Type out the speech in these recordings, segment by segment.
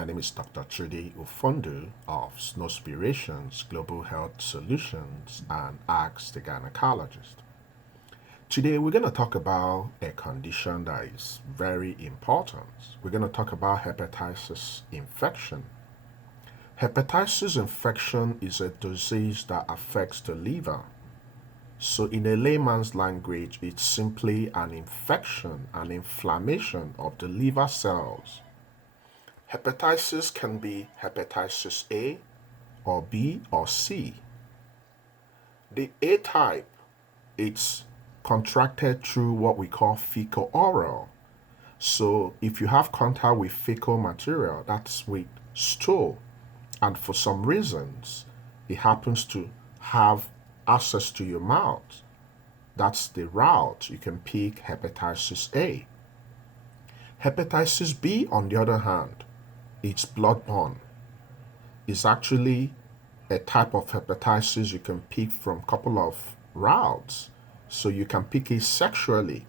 My name is Dr. Trudy Ufondu of Snowspirations Global Health Solutions and Ask the Gynecologist. Today we're going to talk about a condition that is very important. We're going to talk about hepatitis infection. Hepatitis infection is a disease that affects the liver. So in a layman's language, it's simply an infection, an inflammation of the liver cells. Hepatitis can be hepatitis A or B or C. The A type, it's contracted through what we call fecal-oral. So if you have contact with fecal material, that's with stool, and for some reasons, it happens to have access to your mouth, that's the route you can pick hepatitis A. Hepatitis B, on the other hand, it's bloodborne. It's actually a type of hepatitis you can pick from a couple of routes. So you can pick it sexually.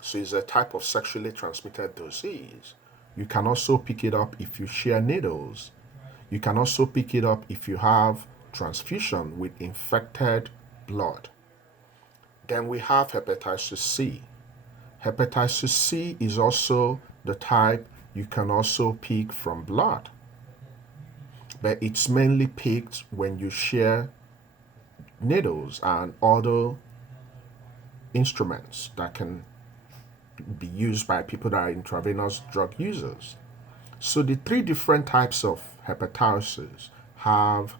So it's a type of sexually transmitted disease. You can also pick it up if you share needles. You can also pick it up if you have transfusion with infected blood. Then we have hepatitis C. Hepatitis C is also the type you can also pick from blood, but it's mainly picked when you share needles and other instruments that can be used by people that are intravenous drug users. So the three different types of hepatitis have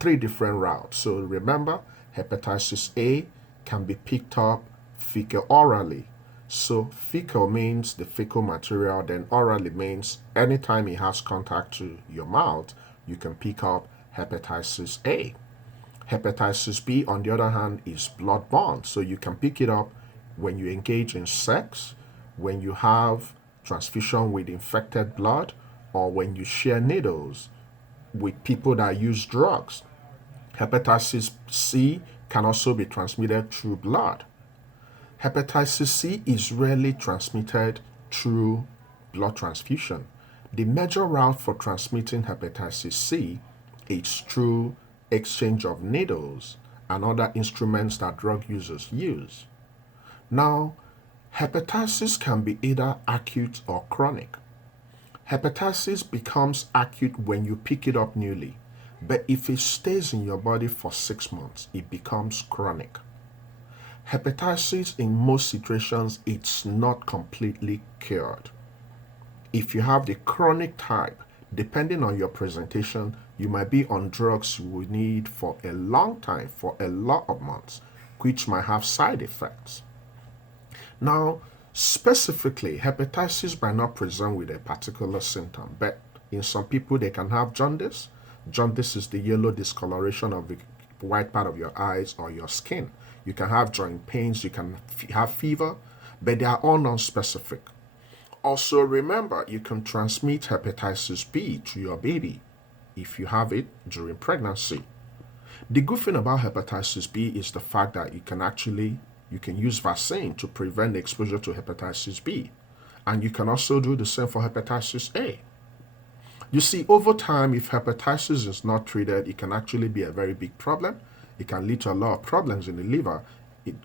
three different routes. So remember, hepatitis A can be picked up fecal-orally. So fecal means the fecal material, then orally means anytime it has contact to your mouth, you can pick up hepatitis A. Hepatitis B, on the other hand, is bloodborne. So you can pick it up when you engage in sex, when you have transfusion with infected blood, or when you share needles with people that use drugs. Hepatitis C can also be transmitted through blood. Hepatitis C is rarely transmitted through blood transfusion. The major route for transmitting hepatitis C is through exchange of needles and other instruments that drug users use. Now, hepatitis can be either acute or chronic. Hepatitis becomes acute when you pick it up newly, but if it stays in your body for 6 months, it becomes chronic. Hepatitis, in most situations, it's not completely cured. If you have the chronic type, depending on your presentation, you might be on drugs you will need for a long time, for a lot of months, which might have side effects. Now, specifically, hepatitis might not present with a particular symptom, but in some people, they can have jaundice. Jaundice is the yellow discoloration of the white part of your eyes or your skin. You can have joint pains, you can have fever, but they are all non-specific. Also remember, you can transmit hepatitis B to your baby if you have it during pregnancy. The good thing about hepatitis B is the fact that you can use vaccine to prevent exposure to hepatitis B. And you can also do the same for hepatitis A. You see, over time, if hepatitis is not treated, it can actually be a very big problem. It can lead to a lot of problems in the liver,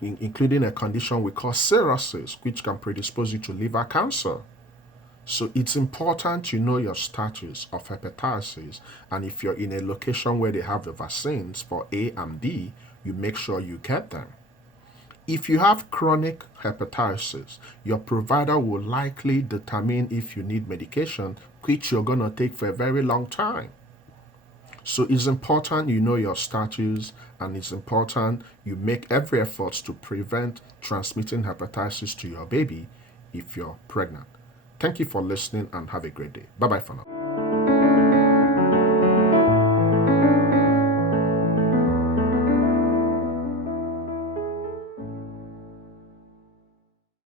including a condition we call cirrhosis, which can predispose you to liver cancer. So it's important you know your status of hepatitis, and if you're in a location where they have the vaccines for A and B, you make sure you get them. If you have chronic hepatitis, your provider will likely determine if you need medication, which you're going to take for a very long time. So it's important you know your status, and it's important you make every effort to prevent transmitting hepatitis to your baby if you're pregnant. Thank you for listening and have a great day. Bye-bye for now.